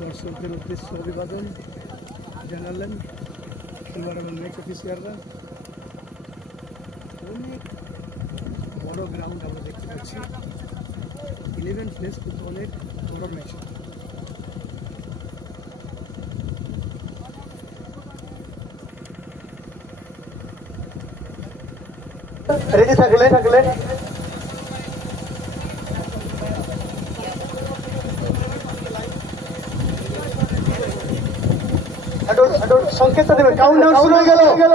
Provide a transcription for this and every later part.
দর্শকদের উদ্দেশ্যে অভিবাদন জানালেন খেলোয়াড় এবং ম্যাচ অফিসিয়াররা। অনেক বড় গ্রাউন্ড আমরা দেখতে পাচ্ছি। 11 প্লেস কিন্তু অনেক বড় ম্যাচ। রেডি থাকলেন সংকেত দেবেন। কাউন্টডাউন শুরু হয়ে গেল।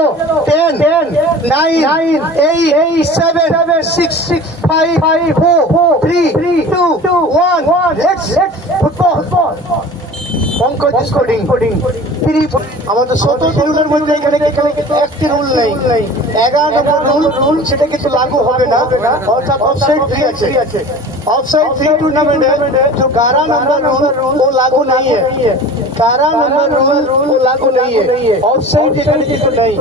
10 9 8 7 6 5 4 3 2 1 লেটস ফুটবল। পঙ্কজ স্কোরিং। আমাদের 17টি রুলের মধ্যে এখানে একটি রুল নেই। 11 নম্বর রুল সেটা কিন্তু লাগু হবে না, অর্থাৎ অফসাইড ফ্রি আছে। ऑफसाइड फ्री टूर्नामेंट है, जो 11 नंबर रूल वो लागू नहीं है। 11 नंबर रूल वो लागू नहीं है। ऑफसाइड এখানে কিন্তু নাই।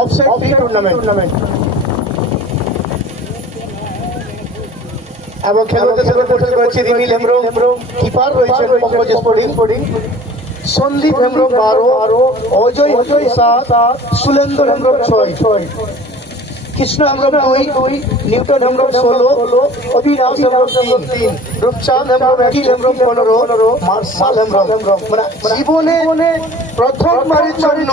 ऑफसाइड फ्री टूर्नामेंट এবং খেলোয়াড়দের সাথে পরিচয় করেছি রিমিল হেমব্রম, কিপার রয়েছেন Pankaj sporting, Sandeep Hembram 12, Ajay 7, Sulendar Hembram 6, Krishna Hembram 2, Newton Hembram 16, Avinash Hembram 3, Roopchand Hembram 1, Hembram 15, martial Hembram. মানে জীবনে প্রথমবারের জন্য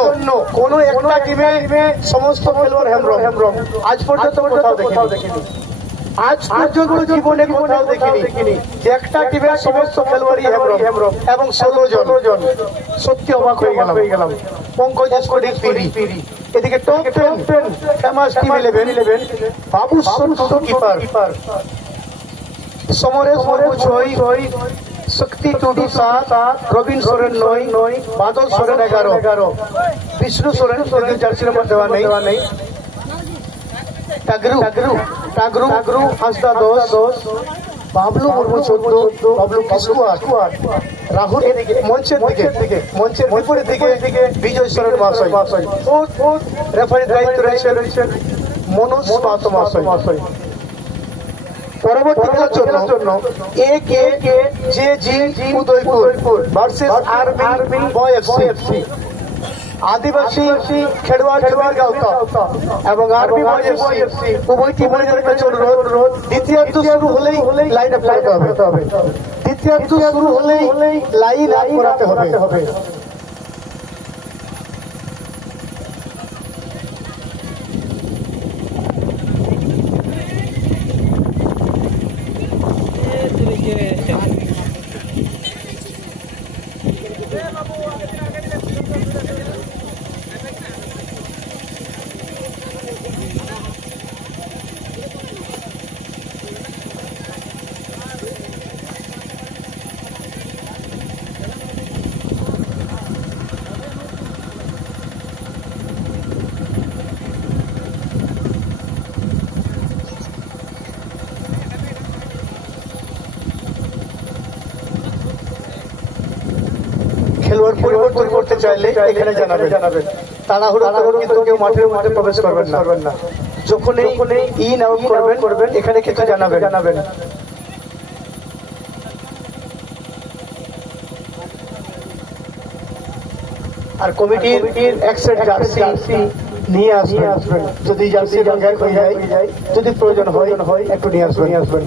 কোন একটা টিমে সমস্ত খেলোয়াড় হেমব্রম। আজ পর্যন্ত কোথাও দেখিনি। আজ পর্যন্ত জীবনে কোথাও দেখিনি যে একটা টিমের সমস্ত খেলোয়াড়ই হেমব্রম এবং 16 জন। সত্যি অবাক হয়ে গেলাম। পঙ্কজ স্কোরিং পিরি, এদিকে টপ 10 ফেমাস টিম 11 বাবু সন্টু কিপার, সমরেশ মুর্মু 6, শক্তি টুডু 7, রবিন সোরেন 9, বাদল সোরেন 11, বিষ্ণু সোরেন জার্সি নম্বর দেওয়া নেই, টাগরু হাসদা 10, বাবলু মুর্মু 14, বাবলু কিসকু 8, রাহুল মঞ্চের বিপরীত দিকে বিজয় সরেন মহাশয়, রেফারির দায়িত্ব রয়েছেন মনোজ পাত্র মহাশয়। পরবর্তী খেলার জন্য AKJG উদয়পুর ভার্সেস আর্মি বয় এফসি। আদিবাসী খেলোয়াড় গাঁওতা এবং আর্মি বয় এফসি উভয় টিমের কাছে অনুরোধ, দ্বিতীয়ার্ধ শুরু হলেই লাইন আপ করতে হবে। দ্বিতীয়ার্ধ শুরু হলেই লাইন আপ করাতে হবে। খেলোয়াড় পরিবর্তন করতে চাইলে এখানে জানাবেন। তাড়াহুড়ো কিন্তু কেউ মাঠের মধ্যে প্রবেশ করবেন না। যখনই ইন আউট করবেন এখানে কিন্তু জানাবেন। আর কমিটির এক সেট জার্সি নিয়ে আসবেন। যদি জার্সি রঙের হয়ে যায়, যদি প্রয়োজন হয় একটু নিয়ে আসবেন।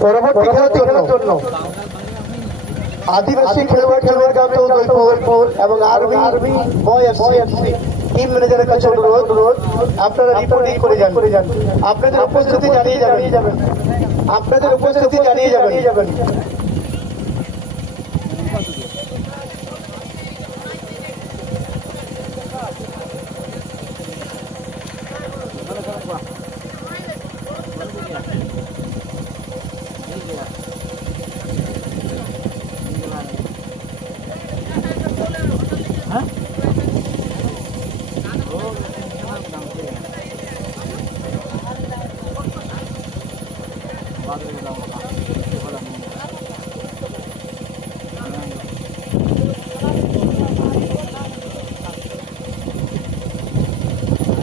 পরবর্তী খেলার জন্য আদিবাসী খেলোয়াড় গাঁও উদয়পুর এবং আর্মি বয় এফসি টিম ম্যানেজারের কাছে অনুরোধ আপনারা রিপোর্টিং করে যান আপনাদের উপস্থিতি জানিয়ে যাবেন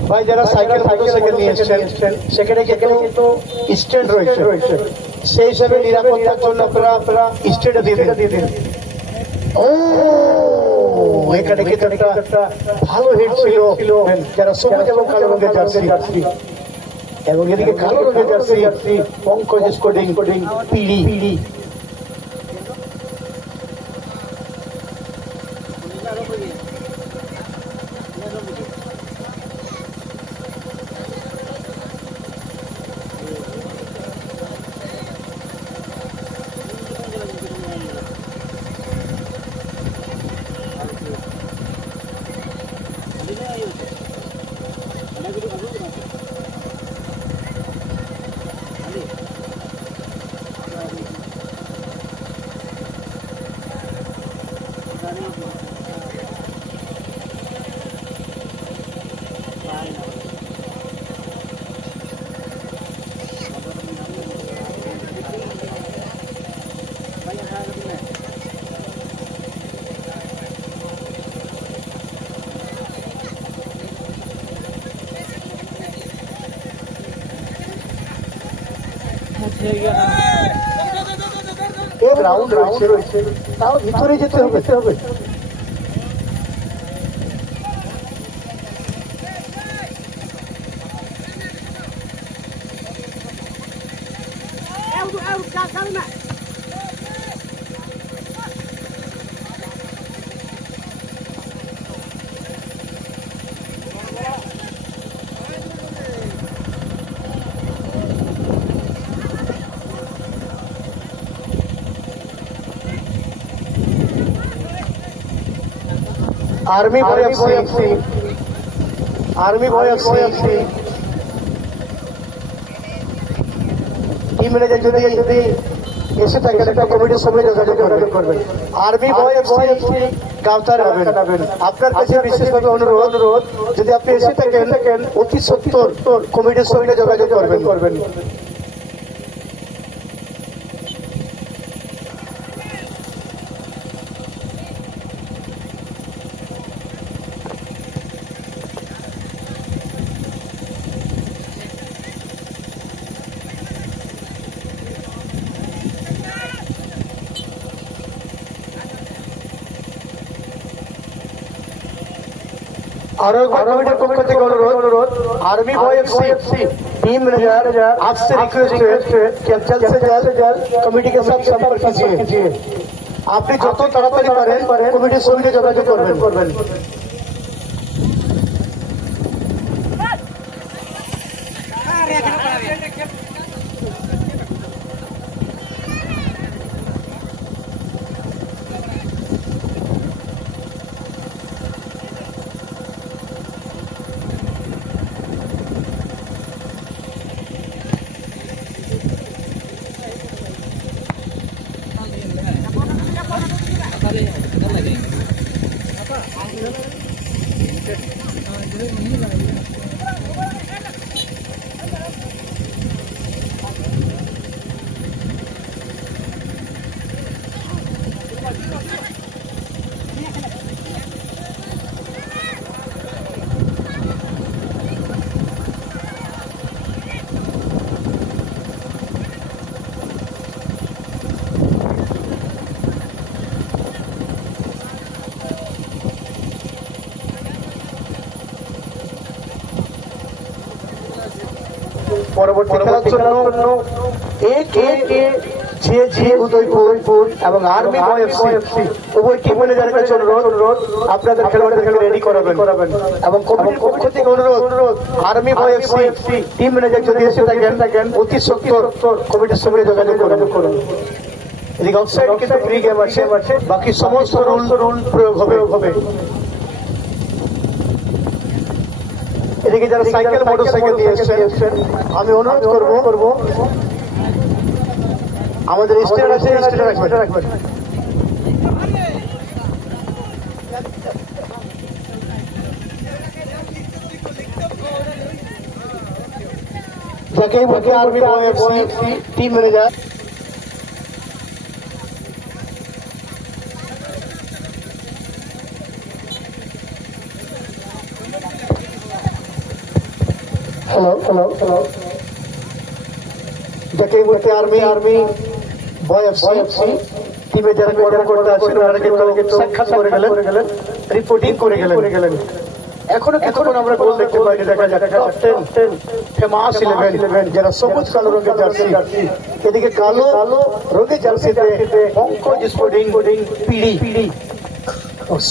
ভাই যারা সাইকেল নিয়ে এসেছেন সেখানে কিন্তু স্ট্যান্ড রয়েছে সেই হিসাবে নিরাপত্তার জন্য আপনারা স্ট্যান্ড দিয়ে দিন ও এখানে কিন্তু একটা ভালো হিট ছিল যারা সবুজ এবং কালো রঙের জার্সি এবং এদিকে কালো রঙের জার্সি পঙ্কজ স্কোডিং পিড়ি গ্রাউন্ড রয়েছে তাও ভিতরে যেতে হবে army boy FC team manager যদি এসে থাকেন একটা কমিটির সঙ্গে যোগাযোগ করবেন আর্মি বয় এফসি গাঁওতার হবেন আপনার কাছে বিশেষভাবে অনুরোধ যদি আপনি এসে থাকেন অতি সত্বর কমিটির সঙ্গে যোগাযোগ করবেন आरो कमिटी पक्ष থেকে অনুরোধ army boy FC team manager आपसे रिक्वेस्ट है कि आप जल्द से जल्द कमिटी के साथ संपर्क कीजिए আপনি যত তাড়াতাড়ি পারেন কমিটির সঙ্গে যোগাযোগ করবেন পরবর্তী খেলার জন্য এক জিএজি উদয়পুর এবং আর্মি বয় এফসি উভয় টিম ম্যানেজারের কাছে অনুরোধ আপনাদের খেলোয়াড়দেরকে রেডি করাবেন এবং কমিটির পক্ষ থেকে অনুরোধ আর্মি বয় এফসি টিম ম্যানেজার যদি এসে থাকেন অতি সত্তর কমিটির সঙ্গে যোগাযোগ করুন। এদিকে অফসাইড কিন্তু ফ্রি গেম আছে, বাকি সমস্ত রুল প্রয়োগ হবে। এদিকে যারা সাইকেল মোটরসাইকেল নিয়ে এসেছেন আমি অনুরোধ করব আমাদের স্টেট আছে স্টেটে রাখবেন। যাকে বলকে আর্মি বয় এফসি টিম ম্যানেজার হ্যালো যাকে বলতে আর্মি বয় এফসি টিমে যারা কর্মকর্তা আছেন ওনারা কিন্তু সাক্ষাৎ করে গেলেন, রিপোর্টিং করে গেলেন। এখনো কিছুক্ষণ আমরা গোল দেখতে পাইনি। দেখা যাচ্ছে ফেমাস 11 যারা সবুজ কালো রঙের জার্সি, এদিকে কালো রঙের জার্সিতে পঙ্কজ স্পোর্টিং পিড়ি।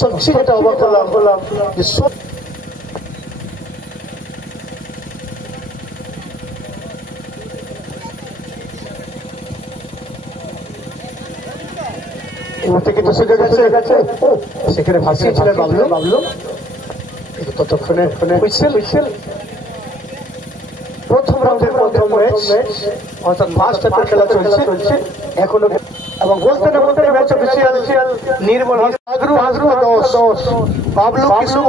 সবচেয়ে যেটা অবাক হলাম যে কিন্তু সুযোগ আছে, সেখানে ভাসিয়েছিলেন বাবলু। ততক্ষণে হুইসেল প্রথম রাউন্ডের প্রথম ম্যাচ অর্থাৎ ফার্স্ট হাফের খেলা চলছে এখনো, এবং বলতে না বলতে ম্যাচ অফিসিয়াল নির্মল হাজরু 10, বাবলু কিশু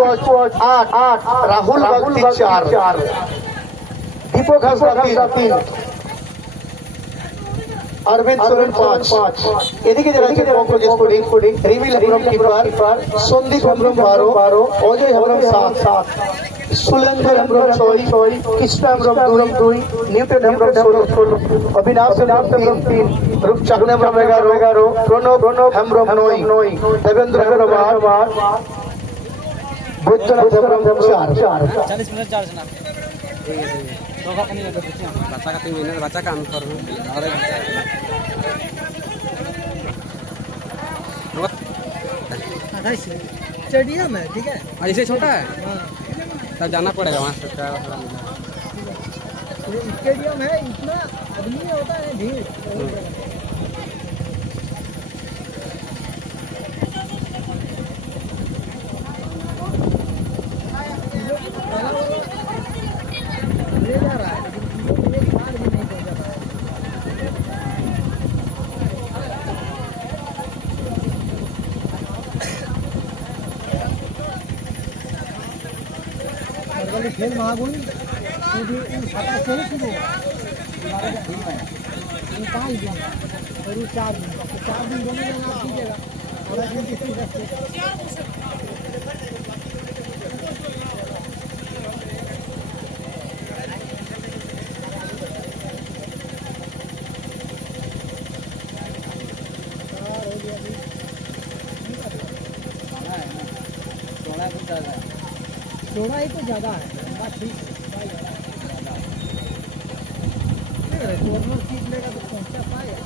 8, রাহুল বাগতি 4, দীপক হাজরা 3, अरविंद सोरेन 5। এদিকে যারা আছে Pankaj sporting, Rimil Hembram keeper, Sandeep Hembram 12, Ajay Hembram 7, Sulendar Hembram 6, Krishna Hembram 2, Newton Hembram 16, Avinash Hembram 3, Roopchand Hembram 11, Pranab Hembram 9, Devendra Hembram 8, Baidyanath Hembram 4। 40 minute charge ना बच्चा का 3 महीने बच्चा काम कर स्टेडियम है, ठीक है। ऐसे छोटा है तब जाना पड़ेगा वहाँ से। स्टेडियम है, इतना आदमी होता है, भीड़। खेल महागुण कहाँ 4 दिन 4 दिन दोनों जगह कीजिएगा और दिन किसी चौड़ा ही तो ज्यादा है, ठीक है। कॉर्नर खींच लेगा तो पहुंचा पाएगा।